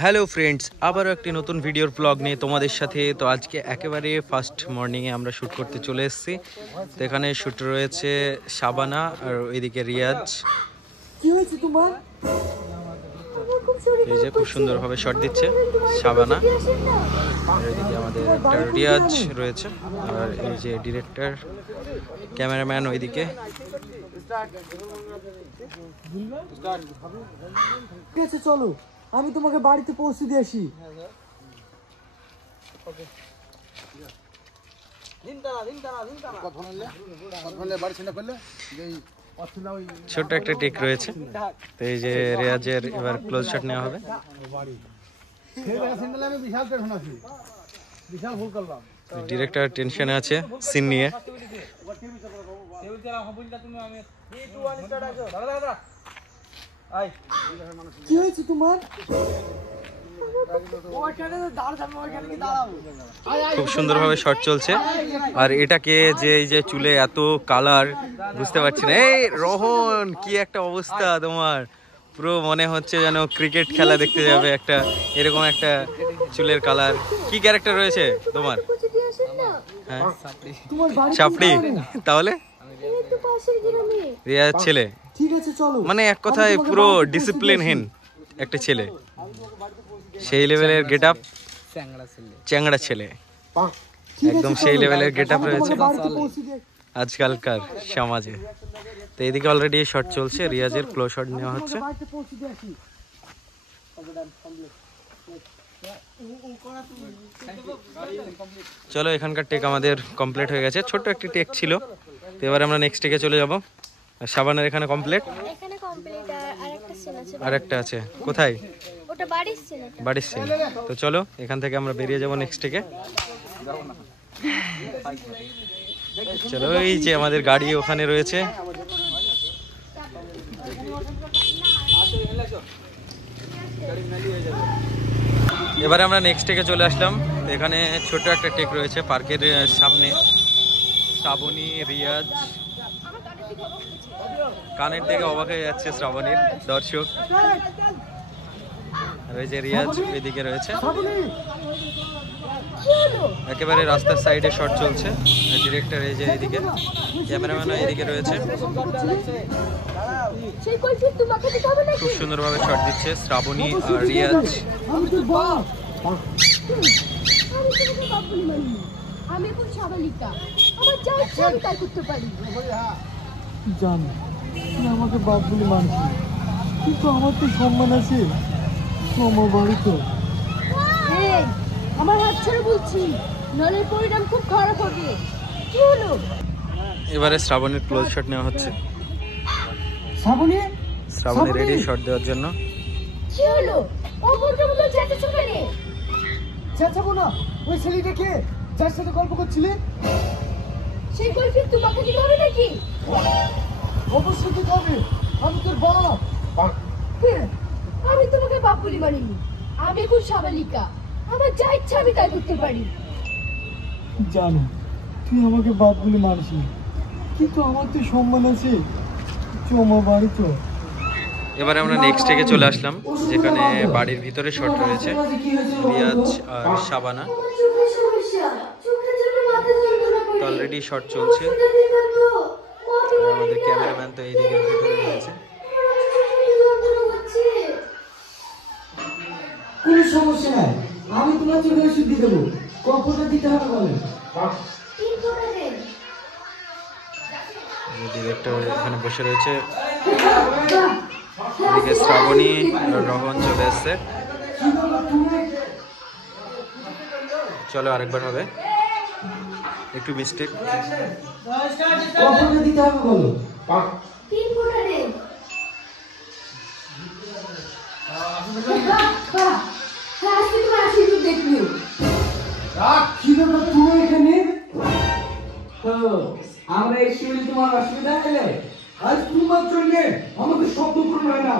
Hello friends, আবারও একটি নতুন ভিডিওর ব্লগ নিয়ে তোমাদের সাথে। তো আজকে একেবারে ফার্স্ট মর্নিংয়ে আমরা শ্যুট করতে চলে এসেছি। তো এখানে শ্যুট রয়েছে শাবানা আর ওইদিকে রিয়াজ। কি হয়েছে তোমার? এই যে খুব সুন্দরভাবে শট দিচ্ছে শাবানা, আর এদিকে আমাদের একটা রিয়াজ রয়েছে, আর এই যে ডিরেক্টর ক্যামেরাম্যান ওইদিকে। ঠিক আছে, চলো আমি তোমাকে বাড়িতে পৌঁছে দিয়ে আসি। ছোট্ট একটা টেক রয়েছে। তো এই যে রিয়াজের এবার ক্লোজ শট নেওয়া হবে। ডিরেক্টর টেনশনে আছে সিন নিয়ে। কি হয়েছে তোমার? খুব সুন্দরভাবে শট চলছে। আর এটাকে যে এই যে চুলে এত কালার বুঝতে পারছি না। এই রোহন, কি একটা অবস্থা তোমার! পুরো মনে হচ্ছে যেন ক্রিকেট খেলা দেখতে যাবে। একটা এরকম একটা চুলের কালার। কি ক্যারেক্টার রয়েছে তোমার? হ্যাঁ, চাপড়ি। তাহলে রিয়াজ ছেলে, ঠিক আছে চলো। মানে এক কথায় পুরো ডিসিপ্লিনহীন একটা ছেলে। সেই লেভেলের গেট আপ, চ্যাংড়া ছেলে, একদম সেই লেভেলের গেট আপ রয়েছে আজকালকার সমাজে। তো এদিকে অলরেডি শট চলছে, রিয়াজের ক্লোজ শট নেওয়া হচ্ছে। চলো, এখানকার টেক আমাদের কমপ্লিট হয়ে গেছে। ছোট্ট একটি টেক ছিল। তো এবার আমরা নেক্সট টেকে চলে যাব। শাবানার এখানে কমপ্লিট, আর একটা আছে কোথায়? বাড়ির সিন। তো চলো এখান থেকে আমরা বেরিয়ে যাব নেক্সট টেকে। চলো, এই যে আমাদের গাড়ি ওখানে রয়েছে। এবারে আমরা নেক্সট টেকে চলে আসলাম। এখানে ছোট একটা টেক রয়েছে পার্কের সামনে। শ্রাবণী, রিয়াজ, কানের দিকে অবাক হয়ে যাচ্ছে শ্রাবণীর দর্শক। আর ওই যে রিয়াজ এদিকে রয়েছে। একেবারে রাস্তার সাইডে শট চলছে। ডিরেক্টর এই যে এইদিকে, ক্যামেরাম্যান এদিকে রয়েছে। খুব সুন্দরভাবে শট দিচ্ছে শ্রাবণী আর রিয়াজ। আমি খুব স্বাভাবিকা, আমার যা ইচ্ছা আমি তাই করতে পারি। জানো, তুমি আমাকে বাপ বলে মানছি, কিন্তু আমার তো সম্মান আছে। আমার বাড়ি তো। আমার হাত ছেড়ে বলছি, নাহলে পরিণাম খুব খারাপ হবে। কি হলো? এবারে শ্রাবণীর ক্লোজ শট নেওয়া হচ্ছে। শ্রাবণী রেডি শট দেওয়ার জন্য। কি হলো? ও বলতে বলতে চেঁচাচ্ছ কেন? চেঁচাবো না। ওই ছেলেটাকে যার সাথে গল্প করছিলে, সেই গল্পে তোমাকে দিতে হবে নাকি? অবশ্যই দিতে হবে। আমি তোর বাপ। আমি তোমাকে বাপ বলি মানিনি। আমি খুব স্বাভাবিকা, আমার যা ইচ্ছা আমি তাই করতে পারি। জানো, তুই আমাকে বাপ বলে মানছি, কিন্তু আমার তো সম্মান আছে। আমার বাড়ি তো। এবারে আমরা নেক্সট থেকে চলে আসলাম, যেখানে বাড়ির ভিতরে শট রয়েছে রিয়াজ আর শাবানা। অলরেডি শট চলছে। আমাদের ক্যামেরাম্যান তো এইদিকে ভিতরে রয়েছে। কোনো সমস্যা নাই, আমি তোমার জন্য ওষুধ দিয়ে দেবো। কতটা দিতে হবে বলেন? ডিরেক্টর এখানে বসে রয়েছে। এদিকে শ্রাবণী আর রোহন চলে এসছে। চলো আরেকবার হবে, একটু মিস্টেক। কতটা দিতে হবে বলো? আমরা একটু তোমার অসুবিধা হলে আজ তোমার জন্য আমাদের শব্দ পূরণ হয় না।